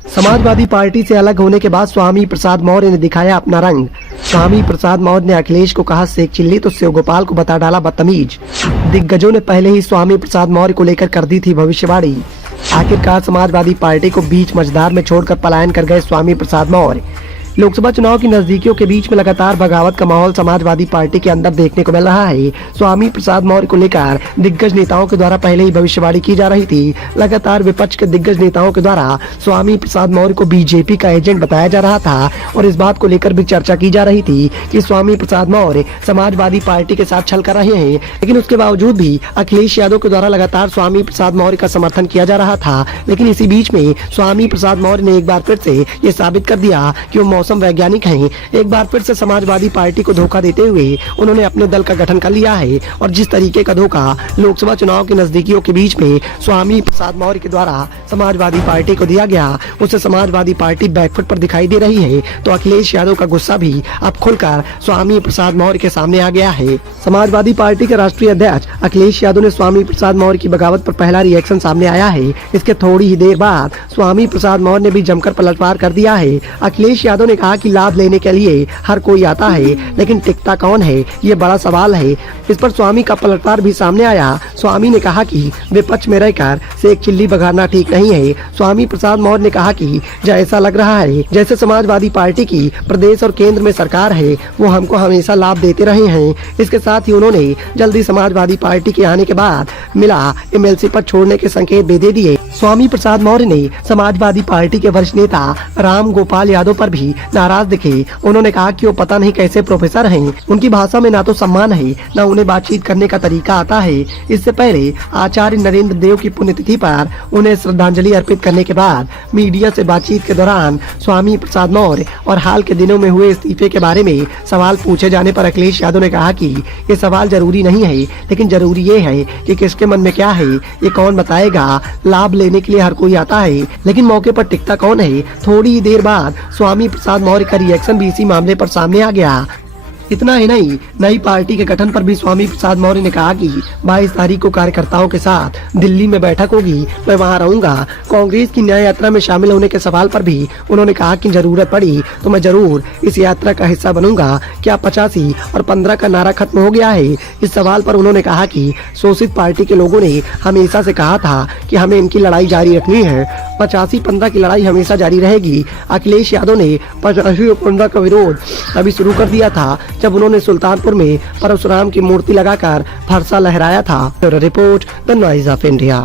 Samajwadi party से अलग होने के बाद स्वामी प्रसाद मौर्य ने दिखाया अपना रंग। स्वामी प्रसाद मौर्य ने अखिलेश को कहा शेख चिल्ली तो शिव गोपाल को बता डाला बदतमीज। दिग्गजों ने पहले ही स्वामी प्रसाद मौर्य को लेकर कर दी थी भविष्यवाणी। आखिरकार समाजवादी पार्टी को बीच मझधार में छोड़कर पलायन कर गए स्वामी प्रसाद मौर्य। लोकसभा चुनाव की नजदीकियों के बीच में लगातार बगावत का माहौल समाजवादी पार्टी के अंदर देखने को मिल रहा है। स्वामी प्रसाद मौर्य को लेकर दिग्गज नेताओं के द्वारा पहले ही भविष्यवाणी की जा रही थी। लगातार विपक्ष के दिग्गज नेताओं के द्वारा स्वामी प्रसाद मौर्य को बीजेपी का एजेंट बताया जा रहा था और इस बात को लेकर भी चर्चा की जा रही थी कि स्वामी प्रसाद मौर्य समाजवादी पार्टी के साथ छल कर रहे हैं। लेकिन उसके बावजूद भी अखिलेश यादव के द्वारा लगातार स्वामी प्रसाद मौर्य का समर्थन किया जा रहा था। लेकिन इसी बीच में स्वामी प्रसाद मौर्य ने एक बार फिर से ये साबित कर दिया कि वो मौसम वैज्ञानिक हैं। एक बार फिर से समाजवादी पार्टी को धोखा देते हुए उन्होंने अपने दल का गठन कर लिया है और जिस तरीके का धोखा लोकसभा चुनाव की नजदीकियों के बीच में स्वामी प्रसाद मौर्य के द्वारा समाजवादी पार्टी को दिया गया, उससे समाजवादी पार्टी बैकफुट पर दिखाई दे रही है। तो अखिलेश यादव का गुस्सा भी अब खुलकर स्वामी प्रसाद मौर्य के सामने आ गया है। समाजवादी पार्टी के राष्ट्रीय अध्यक्ष अखिलेश यादव ने स्वामी प्रसाद मौर्य की बगावत पर पहला रिएक्शन सामने आया है। इसके थोड़ी ही देर बाद स्वामी प्रसाद मौर्य ने भी जमकर पलटवार कर दिया है। अखिलेश यादव ने कहा कि लाभ लेने के लिए हर कोई आता है, लेकिन टिकता कौन है ये बड़ा सवाल है। इस पर स्वामी का पलटवार भी सामने आया। स्वामी ने कहा कि विपक्ष में रहकर शेख चिल्ली बघारना ठीक नहीं है। स्वामी प्रसाद मौर्य ने कहा कि ऐसा लग रहा है जैसे समाजवादी पार्टी की प्रदेश और केंद्र में सरकार है, वो हमको हमेशा लाभ देते रहे हैं। इसके साथ ही उन्होंने जल्दी समाजवादी पार्टी के आने के बाद मिला एमएलसी पद छोड़ने के संकेत भी दे दिए। स्वामी प्रसाद मौर्य ने समाजवादी पार्टी के वरिष्ठ नेता राम गोपाल यादव पर भी नाराज दिखे। उन्होंने कहा कि वो पता नहीं कैसे प्रोफेसर हैं, उनकी भाषा में ना तो सम्मान है न उन्हें बातचीत करने का तरीका आता है। इससे पहले आचार्य नरेंद्र देव की पुण्यतिथि पर उन्हें श्रद्धांजलि अर्पित करने के बाद मीडिया से बातचीत के दौरान स्वामी प्रसाद मौर्य और हाल के दिनों में हुए इस्तीफे के बारे में सवाल पूछे जाने पर अखिलेश यादव ने कहा कि ये सवाल जरूरी नहीं है, लेकिन जरूरी ये है कि किसके मन में क्या है ये कौन बताएगा। लाभ लेने के लिए हर कोई आता है, लेकिन मौके पर टिकता कौन है। थोड़ी ही देर बाद स्वामी प्रसाद मौर्य का रिएक्शन भी इसी मामले पर सामने आ गया। इतना ही नहीं, नई पार्टी के गठन पर भी स्वामी प्रसाद मौर्य ने कहा कि 22 तारीख को कार्यकर्ताओं के साथ दिल्ली में बैठक होगी, मैं वहां रहूंगा। कांग्रेस की न्याय यात्रा में शामिल होने के सवाल पर भी उन्होंने कहा कि जरूरत पड़ी तो मैं जरूर इस यात्रा का हिस्सा बनूंगा। क्या 85 और 15 का नारा खत्म हो गया है? इस सवाल पर उन्होंने कहा कि शोषित पार्टी के लोगों ने हमेशा से कहा था कि हमें इनकी लड़ाई जारी रखनी है। 85-15 की लड़ाई हमेशा जारी रहेगी। अखिलेश यादव ने 85 और 15 का विरोध अभी शुरू कर दिया था जब उन्होंने सुल्तानपुर में परशुराम की मूर्ति लगाकर फरसा लहराया था। Report the noise of India.